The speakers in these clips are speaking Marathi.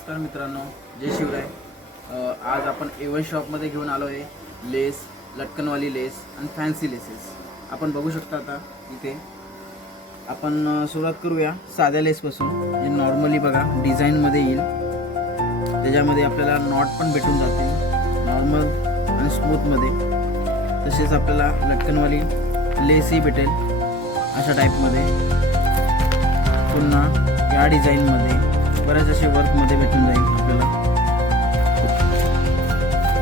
नमस्कार मित्रांनो, जय शिवराय। आज आपण A1 शॉपमध्ये घेऊन आलो आहे लेस, लटकनवाली लेस आणि फॅन्सी लेसेस। आपण बघू शकता आता इथे। आपण सुरुवात करूया साध्या लेसपासून। जे नॉर्मली बघा डिझाईनमध्ये येईल, त्याच्यामध्ये आपल्याला नॉट पण भेटून जाते नॉर्मल आणि स्मूथमध्ये। तसेच आपल्याला लटकनवाली लेसही भेटेल अशा टाईपमध्ये। पुन्हा या डिझाईनमध्ये बरेच असे वर्कमध्ये भेटून जाईल आपल्याला।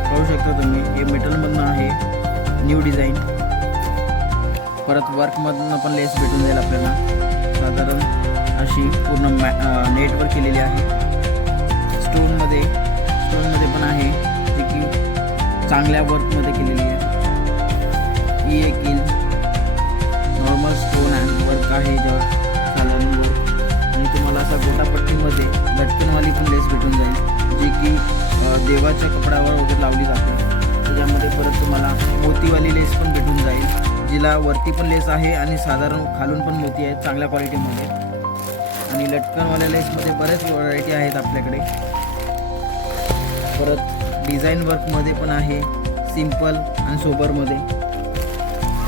पाहू शकता तुम्ही, हे मेटलमधनं आहे, न्यू डिझाईन। परत वर्कमधनं पण लेस भेटून जाईल आपल्याला। साधारण अशी पूर्ण नेटवर केलेली आहे। स्टोनमध्ये पण आहे, जी की चांगल्या वर्कमध्ये केलेली आहे। ही एक नॉर्मल स्टोन अँड वर्क आहे, ज्यावर साधारण वर्क। आणि तुम्हाला असा गोटापट्टीमध्ये लटकनवाली पण लेस भेटून जाईल, जी की देवाच्या कपड्यावर वगैरे लावली जाते। त्याच्यामध्ये परत तुम्हाला मोतीवाली लेस पण भेटून जाईल, जिला वरती पण लेस आहे आणि साधारण खालून पण मोती आहे चांगल्या क्वालिटीमध्ये। आणि लटकनवाल्या लेसमध्ये बरेच व्हरायटी आहेत आपल्याकडे। परत डिझाईन वर्कमध्ये पण आहे, सिम्पल आणि सोबरमध्ये,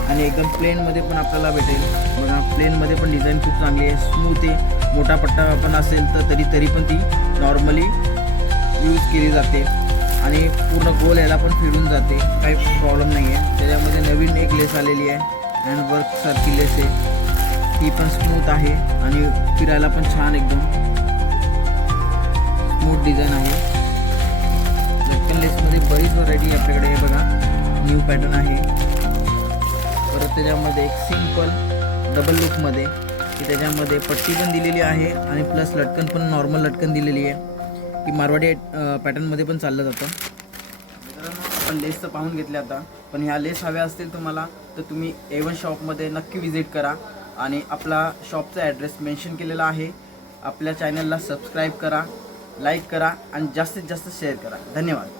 आणि एकदम प्लेनमध्ये पण आपल्याला भेटेल। बघा, प्लेनमध्ये पण डिझाईन खूप चांगली आहे, स्मूथ आहे। मोठा पट्टा पण असेल तर तरी पण ती नॉर्मली यूज केली जाते आणि पूर्ण गोल याला पण फिरून जाते, काही प्रॉब्लेम नाही आहे। त्याच्यामध्ये नवीन एक लेस आलेली आहे, हँड वर्कसारखी लेस आहे, ती पण स्मूथ आहे आणि फिरायला पण छान एकदम स्मूथ डिझाईन आहे। लटकन लेसमध्ये बरीच व्हरायटी आपल्याकडे आहे बघा, न्यू पॅटर्न आहे। परत त्याच्यामध्ये एक सिंपल डबल लुकमध्ये, की त्याच्यामध्ये पट्टी पण दिलेली आहे आणि प्लस लटकन पण नॉर्मल लटकन दिलेली आहे, की मारवाडी पॅटर्नमध्ये पण चाललं जातं। मित्रांनो, आपण लेस तर पाहून घेतले आता, पण ह्या लेस हव्या असतील तुम्हाला तर तुम्ही A1 शॉपमध्ये नक्की विजिट करा। आणि आपला शॉपचा ॲड्रेस मेन्शन केलेला आहे। आपल्या चॅनलला सबस्क्राईब करा, लाईक करा आणि जास्तीत जास्त शेअर करा। धन्यवाद।